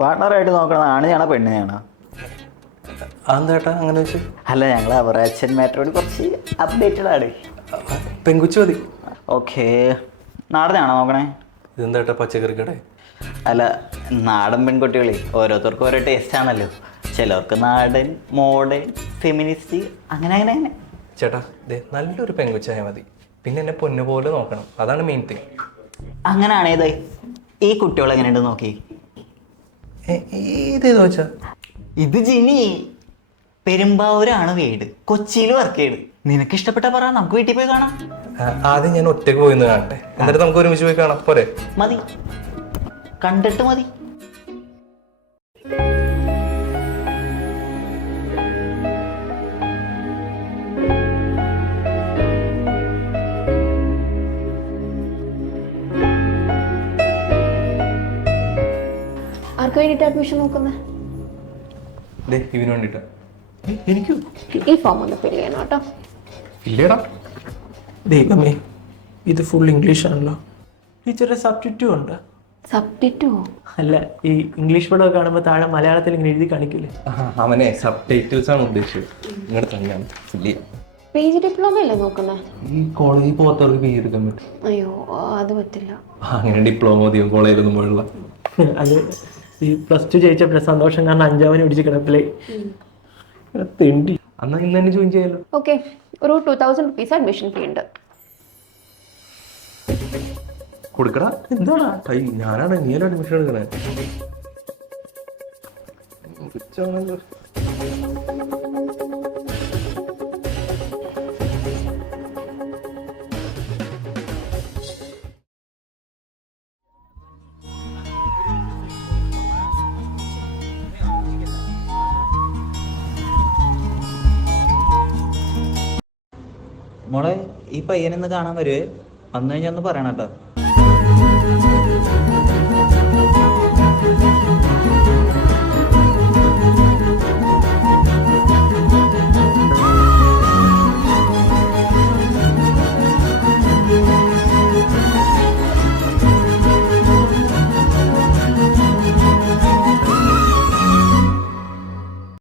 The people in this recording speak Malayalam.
പാർട്ണറായിട്ട് നോക്കണതാണ് ഞാനാ പെണ്ണിനെയാണോ? അതെന്താ അങ്ങനെ വെച്ച്? അല്ല, ഞങ്ങൾ അവരുടെ അച്ഛൻ മാറ്ററോട് കുറച്ച് അപ്ഡേറ്റഡ് ആണ്. പെങ്കുച്ചു മതി. ഓക്കെ, നാടനാണോ നോക്കണേ? ഇതെന്താ പച്ചക്കറി കട? അല്ല, നാടൻ പെൺകുട്ടികളെ ഓരോരുത്തർക്കും ഓരോ ടേസ്റ്റ് ആണല്ലോ. ചിലർക്ക് നാടൻ, മോഡേൺ, ഫെമിനിസ്റ്റ്, അങ്ങനെ അങ്ങനെ അങ്ങനെ. ചേട്ടാ നല്ലൊരു പെങ്കുച്ചായ മതി. പിന്നെ എന്നെ പൊന്നു പോലെ നോക്കണം, അതാണ് മെയിൻ തിങ്. അങ്ങനെയാണേത് ഈ കുട്ടികൾ എങ്ങനെയുണ്ട് നോക്കി. ഇതേതോ വെച്ചാ? ഇത് ജിനി. പെരുമ്പാവൂരാണ് വീട്, കൊച്ചിയിൽ വർക്ക് ചെയ്ത്. നിനക്ക് ഇഷ്ടപ്പെട്ട പറ, നമുക്ക് വീട്ടിൽ പോയി കാണാം. ആദ്യം ഞാൻ ഒറ്റയ്ക്ക് പോയിന്ന് കാണട്ടെ, എന്നിട്ട് നമുക്ക് ഒരുമിച്ച് പോയി കാണാം. പോരെ? മതി, കണ്ടിട്ട് മതി. ആർക്ക് വേണ്ടിയിട്ട് അഡ്മിഷൻ നോക്കുന്നത്? ഇവന് വേണ്ടിട്ടാ. എനിക്കോ? ഈ ഫോം ഒന്ന് ഫിൽ ചെയ്യണം കേട്ടോ. ഇല്ലേടാ. ദൈവമേ, ഇത് ഫുൾ ഇംഗ്ലീഷ് ആണല്ലോ. ടീച്ചറുടെ സബ്സ്റ്റിറ്റ്യൂട്ട് ഉണ്ട്? സബ്ജക്റ്റോ? അല്ല, ഈ ഇംഗ്ലീഷ് പടമൊക്കെ കാണുമ്പോൾ താഴെ മലയാളത്തിൽ ഇങ്ങനെ എഴുതി കാണിക്കില്ലേ? അവനെ സബ് ടൈറ്റിൽസ് ആണ് ഉദ്ദേശിച്ചത്. ഇങ്ങോട്ട് തന്നെയാണ് ഫില്ല് ചെയ്യാം. PG ഡിപ്ലോമ അല്ലേ നോക്കുന്നത്? ഈ കോളേജിൽ പോകാത്തവർക്ക് PG എടുക്കാൻ പറ്റും. അയ്യോ, അത് പറ്റില്ല. അങ്ങനെ ഡിപ്ലോമ അധികം കോളേജിലൊന്നും പോയുള്ള. അത് ഈ +2 ജയിച്ച സന്തോഷം കാരണം 5ാമന് പിടിച്ച് കിടപ്പില്ലേ തെണ്ടി. എന്നാ ഇന്ന് തന്നെ ജോയിൻ ചെയ്യാലോ. ഓക്കെ, ഒരു 2000 റുപ്പീസ് അഡ്മിഷൻ ഫീ ഉണ്ട്. കൊടുക്കടാ. എന്താടാ? ഞാനാണ് നീല അഡ്മിഷൻ എടുക്കണേ. മോളെ, ഈ പയ്യനെന്ന് കാണാൻ വരുവേ. വന്നു കഴിഞ്ഞാൽ ഒന്ന് പറയണം കേട്ടോ.